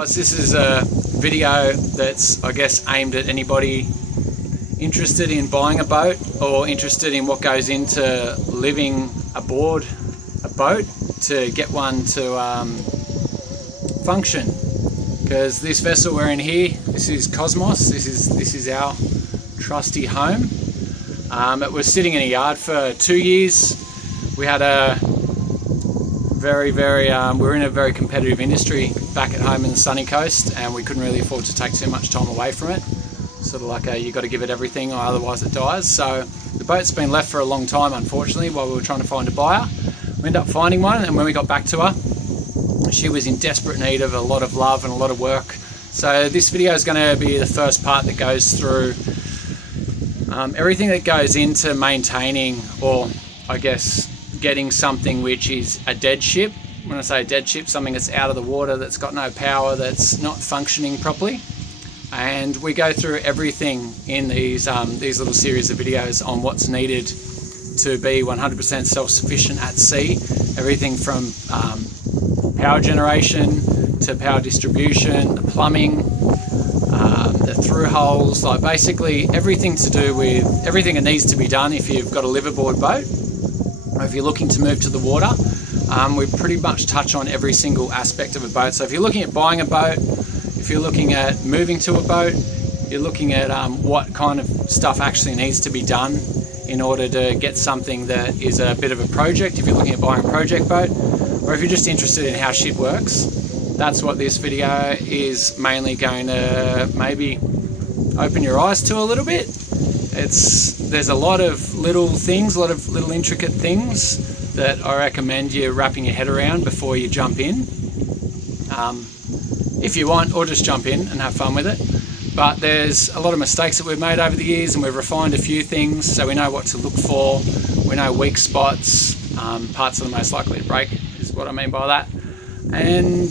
This is a video that's, I guess, aimed at anybody interested in buying a boat or interested in what goes into living aboard a boat to get one to function. Because this vessel we're in here, this is Cosmos. This is our trusty home. It was sitting in a yard for 2 years. We had a we're in a very competitive industry back at home in the sunny coast, and we couldn't really afford to take too much time away from it. Sort of like you got to give it everything or otherwise it dies. So the boat's been left for a long time, unfortunately, while we were trying to find a buyer. We ended up finding one, and when we got back to her, she was in desperate need of a lot of love and a lot of work. So this video is going to be the first part that goes through everything that goes into maintaining, or I guess getting something which is a dead ship. When I say a dead ship, something that's out of the water, that's got no power, that's not functioning properly. And we go through everything in these little series of videos on what's needed to be 100% self-sufficient at sea. Everything from power generation to power distribution, the plumbing, the through holes, like basically everything to do with everything that needs to be done if you've got a liveaboard boat, or if you're looking to move to the water. We pretty much touch on every single aspect of a boat. So if you're looking at buying a boat, if you're looking at moving to a boat, you're looking at what kind of stuff actually needs to be done in order to get something that is a bit of a project, if you're looking at buying a project boat, or if you're just interested in how shit works. That's what this video is mainly going to maybe open your eyes to a little bit. There's a lot of little things, a lot of little intricate things that I recommend you wrapping your head around before you jump in. If you want, or just jump in and have fun with it. But there's a lot of mistakes that we've made over the years, and we've refined a few things so we know what to look for. We know weak spots, parts that are most likely to break is what I mean by that. And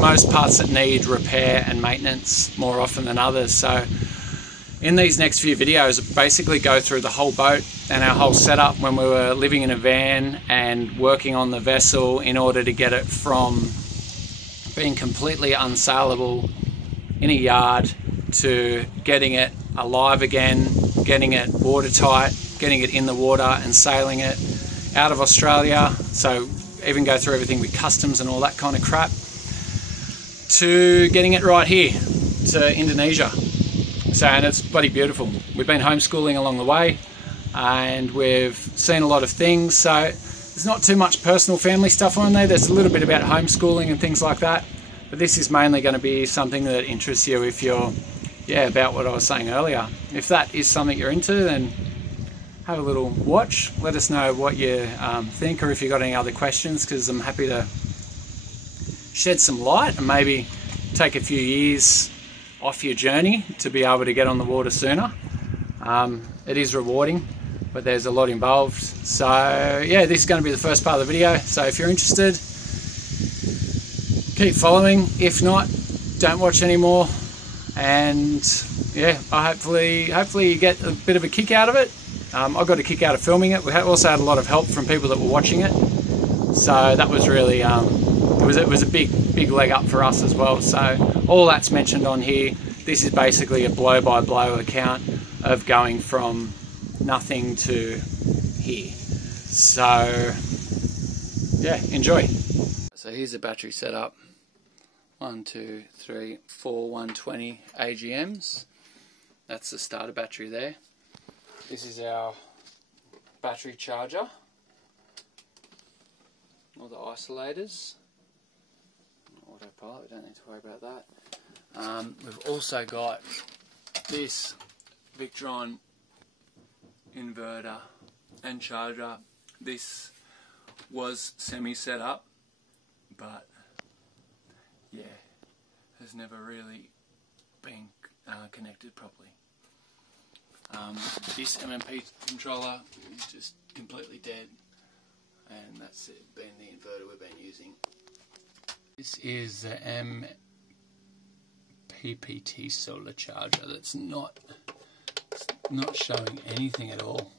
most parts that need repair and maintenance more often than others. So in these next few videos, basically go through the whole boat and our whole setup when we were living in a van and working on the vessel in order to get it from being completely unsaleable in a yard to getting it alive again, getting it watertight, getting it in the water and sailing it out of Australia. So even go through everything with customs and all that kind of crap, to getting it right here to Indonesia. So, and it's bloody beautiful. We've been homeschooling along the way and we've seen a lot of things. So there's not too much personal family stuff on there. There's a little bit about homeschooling and things like that. But this is mainly going to be something that interests you if you're, about what I was saying earlier. If that is something you're into, then have a little watch. Let us know what you think, or if you've got any other questions, because I'm happy to shed some light and maybe take a few years off your journey to be able to get on the water sooner. It is rewarding, but there's a lot involved. So yeah, this is going to be the first part of the video. So if you're interested, keep following. If not, don't watch anymore. And yeah, hopefully you get a bit of a kick out of it. I got a kick out of filming it. We also had a lot of help from people that were watching it. So that was really, it was a big leg up for us as well. So all that's mentioned on here. This is basically a blow-by-blow account of going from nothing to here. So yeah, enjoy. So here's the battery setup. 1, 2, 3, 4 120 AGMs. That's the starter battery there. This is our battery charger. All the isolators. Autopilot, we don't need to worry about that. We've also got this VICTRON inverter and charger. This was semi-set up, but yeah, has never really been connected properly. This MPPT controller is just completely dead, and that's it, been the inverter we've been using. This is the MPPT solar charger that's not showing anything at all,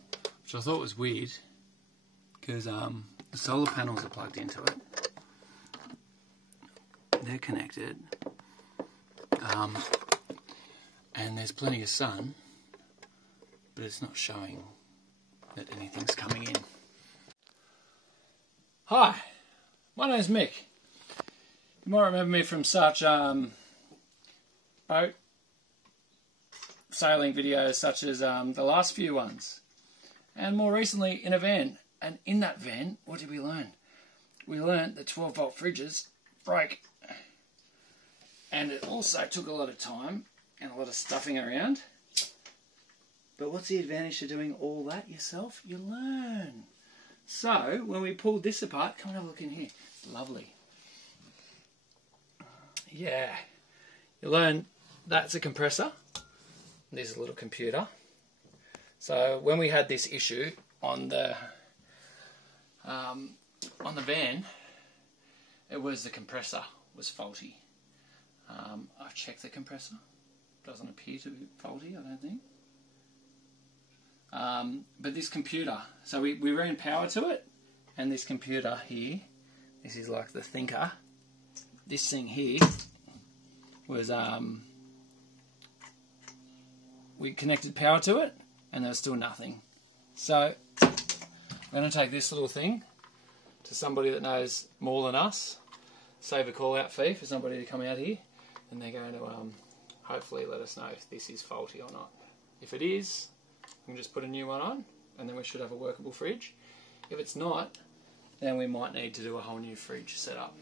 which I thought was weird, because the solar panels are plugged into it. They're connected, And there's plenty of sun, but it's not showing that anything's coming in. Hi, my name's Mick. You might remember me from such boat sailing videos such as the last few ones, and more recently in a van. And in that van, what did we learn? We learned that 12-volt fridges break, and it also took a lot of time and a lot of stuffing around. But what's the advantage to doing all that yourself? You learn. So when we pulled this apart, come and have a look in here. It's lovely. Yeah, you learn that's a compressor. This is a little computer. So when we had this issue on the van, it was the compressor was faulty. I've checked the compressor. Doesn't appear to be faulty, I don't think. But this computer, so we ran power to it, and this computer here, this is like the thinker. This thing here was, we connected power to it, and there was still nothing. So I'm going to take this little thing to somebody that knows more than us, save a call out fee for somebody to come out here, and they're going to hopefully let us know if this is faulty or not. If it is, we can just put a new one on, and then we should have a workable fridge. If it's not, then we might need to do a whole new fridge setup,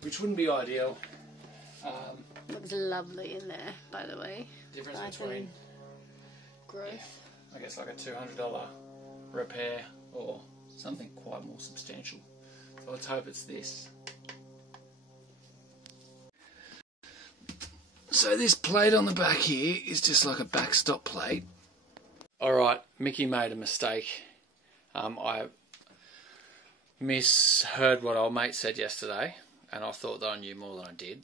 which wouldn't be ideal. Looks lovely in there, by the way. Difference between growth. Yeah, I guess like a $200 repair or something quite more substantial. So let's hope it's this. So this plate on the back here is just like a backstop plate. Alright, Mickey made a mistake. I misheard what old mate said yesterday, and I thought that I knew more than I did.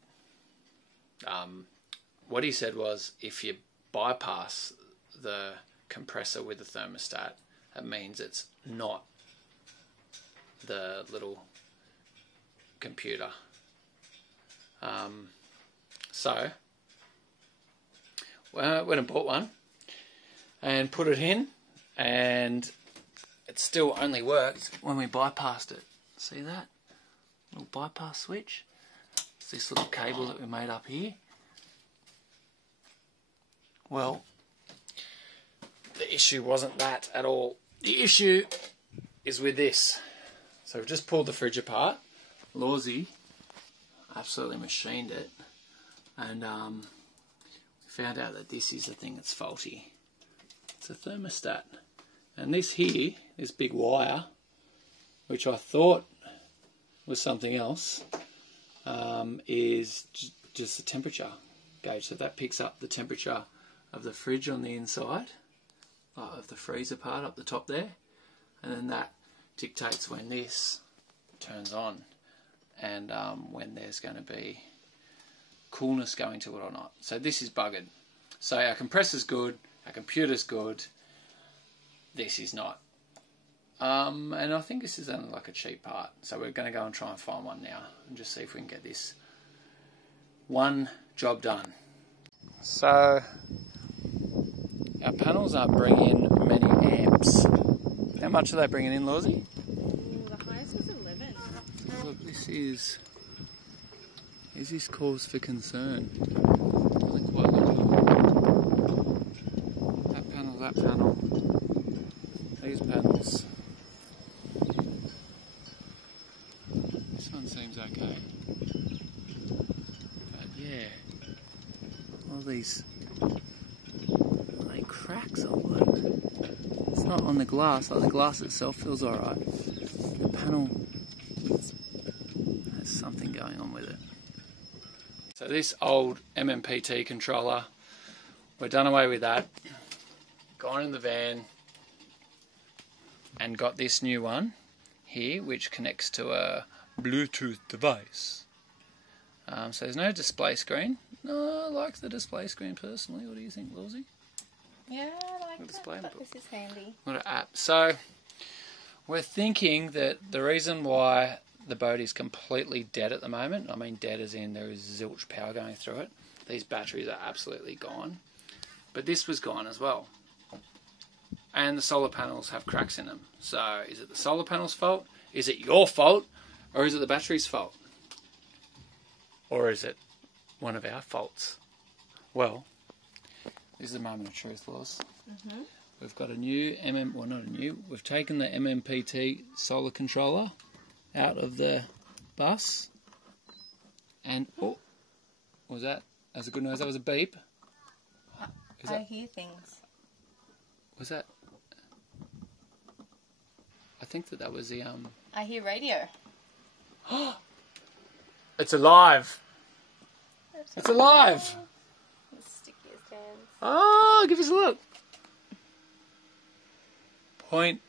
What he said was, if you bypass the compressor with the thermostat, it means it's not the little computer. So I went and bought one and put it in, and it still only worked when we bypassed it. See that little bypass switch? It's this little cable that we made up here. Well, the issue wasn't that at all. The issue is with this. So we've just pulled the fridge apart. Lawsy absolutely machined it, and we found out that this is the thing that's faulty. It's a thermostat. And this here, this big wire, which I thought was something else, is just the temperature gauge. So that picks up the temperature of the fridge on the inside, of the freezer part up the top there, and then that dictates when this turns on, and when there's going to be coolness going to it or not. So this is buggered. So our compressor's good, our computer's good, this is not. And I think this is only like a cheap part, so we're going to go and try and find one now and just see if we can get this one job done. So our panels aren't bringing many amps. How much are they bringing in, Lawsy? The highest was 11. Look, this is this cause for concern? Doesn't quite look like that panel, these panels. This one seems okay. But yeah, all these, are they cracks or what? It's not on the glass, like the glass itself feels alright. The panel has something going on with it. So this old MPPT controller, we're done away with that. Gone in the van and got this new one here, which connects to a Bluetooth device. So there's no display screen. No, I like the display screen personally. What do you think, Lawsy? Yeah, I like display that. This is handy. What an app. So we're thinking that the reason why the boat is completely dead at the moment. I mean dead as in there is zilch power going through it. These batteries are absolutely gone. But this was gone as well. And the solar panels have cracks in them. So is it the solar panels' fault? Is it your fault? Or is it the battery's fault? Or is it one of our faults? Well, this is a moment of truth, Loz. We've got a new well, not a new, we've taken the MPPT solar controller out of the bus. And, oh, what was that? That was a good noise. That was a beep. I hear things. Was that? I think that was the I hear radio. It's alive. It's alive. The stickiest hands. Oh, give us a look. Point.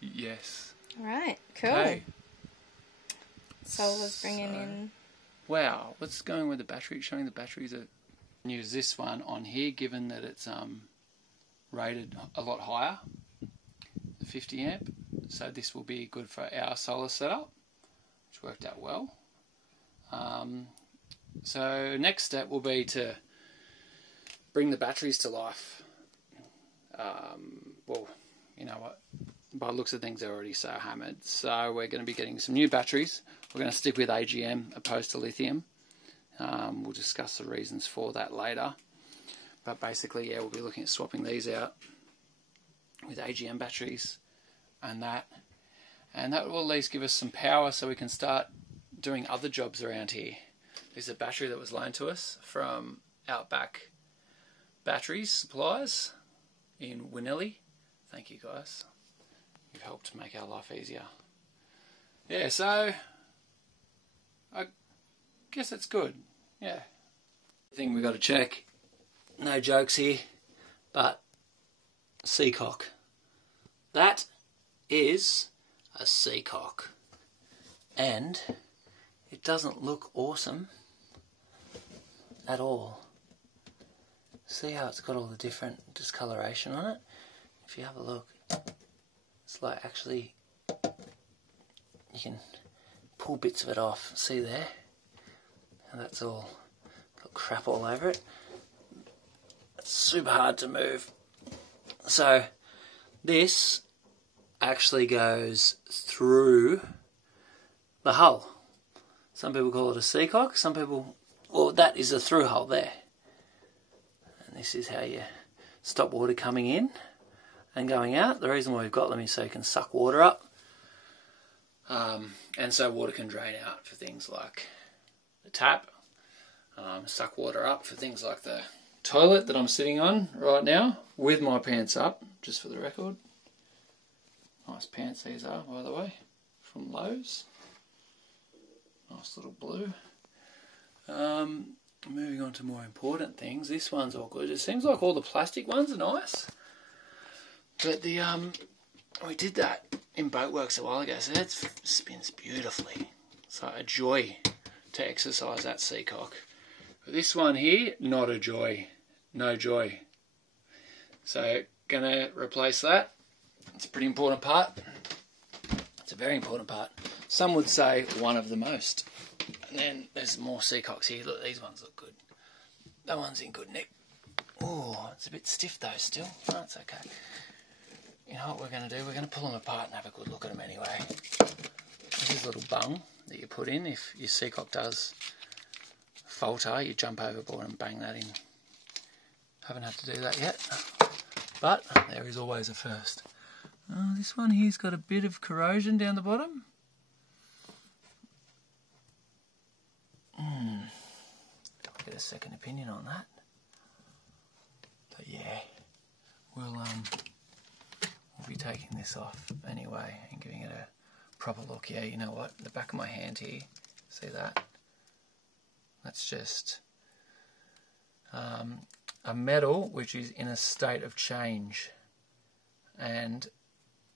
Yes. All right. Cool. Okay. Solar's bringing in. Wow. What's going with the battery? Showing the batteries are. Use this one on here, given that it's rated a lot higher, the 50 amp. So this will be good for our solar setup, which worked out well. So next step will be to bring the batteries to life. Well, you know what, by the looks of things they're already so hammered. So we're going to be getting some new batteries. We're going to stick with AGM opposed to lithium. We'll discuss the reasons for that later. But basically, yeah, we'll be looking at swapping these out with AGM batteries and that will at least give us some power so we can start doing other jobs around here. This is a battery that was loaned to us from Outback Batteries Supplies in Winnelly. Thank you guys. You've helped make our life easier. Yeah, so I guess it's good. Yeah. Thing we got to check. No jokes here, but seacock. That is a seacock, and it doesn't look awesome at all. See how it's got all the different discoloration on it? If you have a look, it's like actually you can pull bits of it off. See there? And that's all got crap all over it. It's super hard to move. So this actually goes through the hull. Some people call it a seacock, some people, well, that is a through hull there. And this is how you stop water coming in and going out. The reason why we've got them is so you can suck water up. And so water can drain out for things like the tap. Suck water up for things like the toilet that I'm sitting on right now with my pants up, just for the record. Nice pants these are, by the way, from Lowe's. Nice little blue. Moving on to more important things. This one's all good. It seems like all the plastic ones are nice. But the we did that in Boatworks a while ago, so that spins beautifully. So a joy to exercise that seacock. But this one here, not a joy. No joy. So gonna replace that. It's a pretty important part. It's a very important part. Some would say one of the most. And then there's more seacocks here. Look, these ones look good. That one's in good nick. Oh, it's a bit stiff though still. Oh, that's okay. You know what we're going to do? We're going to pull them apart and have a good look at them anyway. This is a little bung that you put in. If your seacock does falter, you jump overboard and bang that in. Haven't had to do that yet. But there is always a first. Oh, this one here's got a bit of corrosion down the bottom. I'll get a second opinion on that. But yeah, we'll be taking this off anyway and giving it a proper look. Yeah, you know what? The back of my hand here, see that? That's just a metal which is in a state of change, and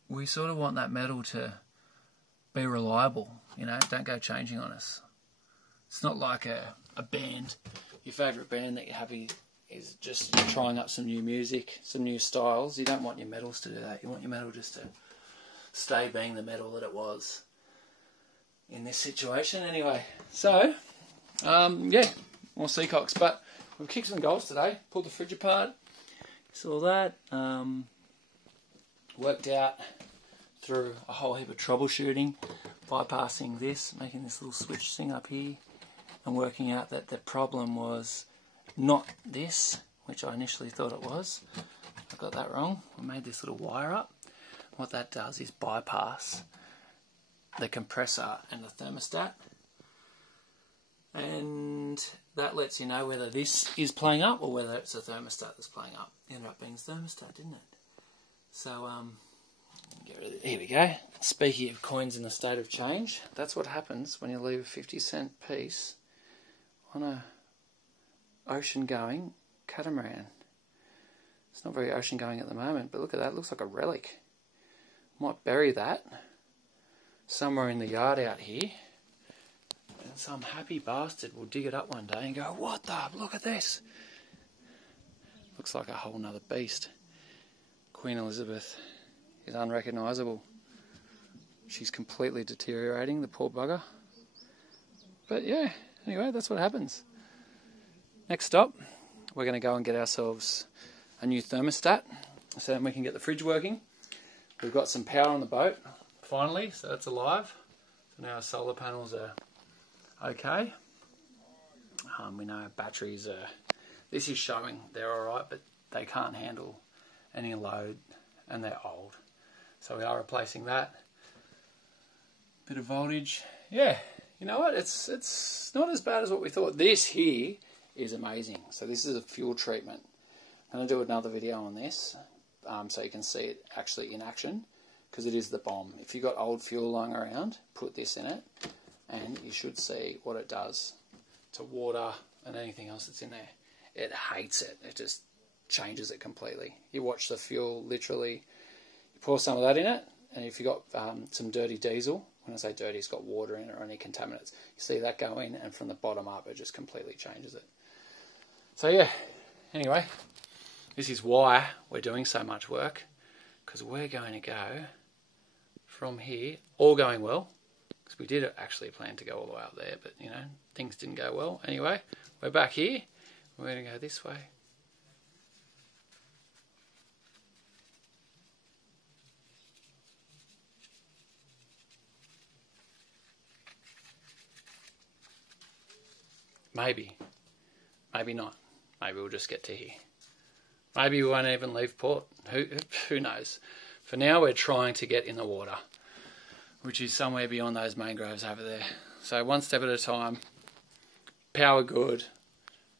we sort of want that metal to be reliable, you know, don't go changing on us. It's not like a band, your favourite band that you're happy is just trying up some new music, some new styles. You don't want your metals to do that. You want your metal just to stay being the metal that it was. in this situation anyway. So, yeah, more seacocks. But we've kicked some goals today. Pulled the fridge apart. Saw that. Worked out through a whole heap of troubleshooting, bypassing this, making this little switch thing up here, and working out that the problem was not this, which I initially thought it was. I got that wrong. I made this little wire up. What that does is bypass the compressor and the thermostat, and that lets you know whether this is playing up or whether it's a thermostat that's playing up. It ended up being thermostat, didn't it? So, get rid of it. Here we go. Speaking of coins in a state of change, that's what happens when you leave a 50-cent piece on a ocean-going catamaran. It's not very ocean-going at the moment, but look at that. It looks like a relic. Might bury that somewhere in the yard out here, and some happy bastard will dig it up one day and go, what the? Look at this. Looks like a whole nother beast. Queen Elizabeth is unrecognisable. She's completely deteriorating, the poor bugger. But yeah, anyway, that's what happens. Next stop, we're going to go and get ourselves a new thermostat so that we can get the fridge working. We've got some power on the boat, finally, so that's alive. So now our solar panels are okay. We know our batteries are... This is showing they're alright, but they can't handle any load, and they're old. So we are replacing that. Bit of voltage. Yeah, you know what? It's not as bad as what we thought. This here is amazing. So this is a fuel treatment. I'm going to do another video on this so you can see it actually in action, because it is the bomb. If you've got old fuel lying around, put this in it and you should see what it does to water and anything else that's in there. It hates it. It just changes it completely. You watch the fuel literally, you pour some of that in it, and if you've got some dirty diesel, when I say dirty, it's got water in it or any contaminants, you see that go in, and from the bottom up it just completely changes it. So yeah, anyway, this is why we're doing so much work, because we're going to go from here, all going well, because we did actually plan to go all the way up there, but you know, things didn't go well. Anyway, we're back here, we're going to go this way. Maybe. Maybe not. Maybe we'll just get to here. Maybe we won't even leave port. Who knows? For now, we're trying to get in the water, which is somewhere beyond those mangroves over there. So one step at a time. Power good.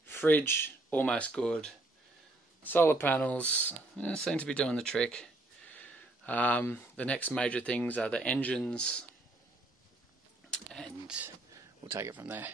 Fridge almost good. Solar panels seem to be doing the trick. The next major things are the engines, and we'll take it from there.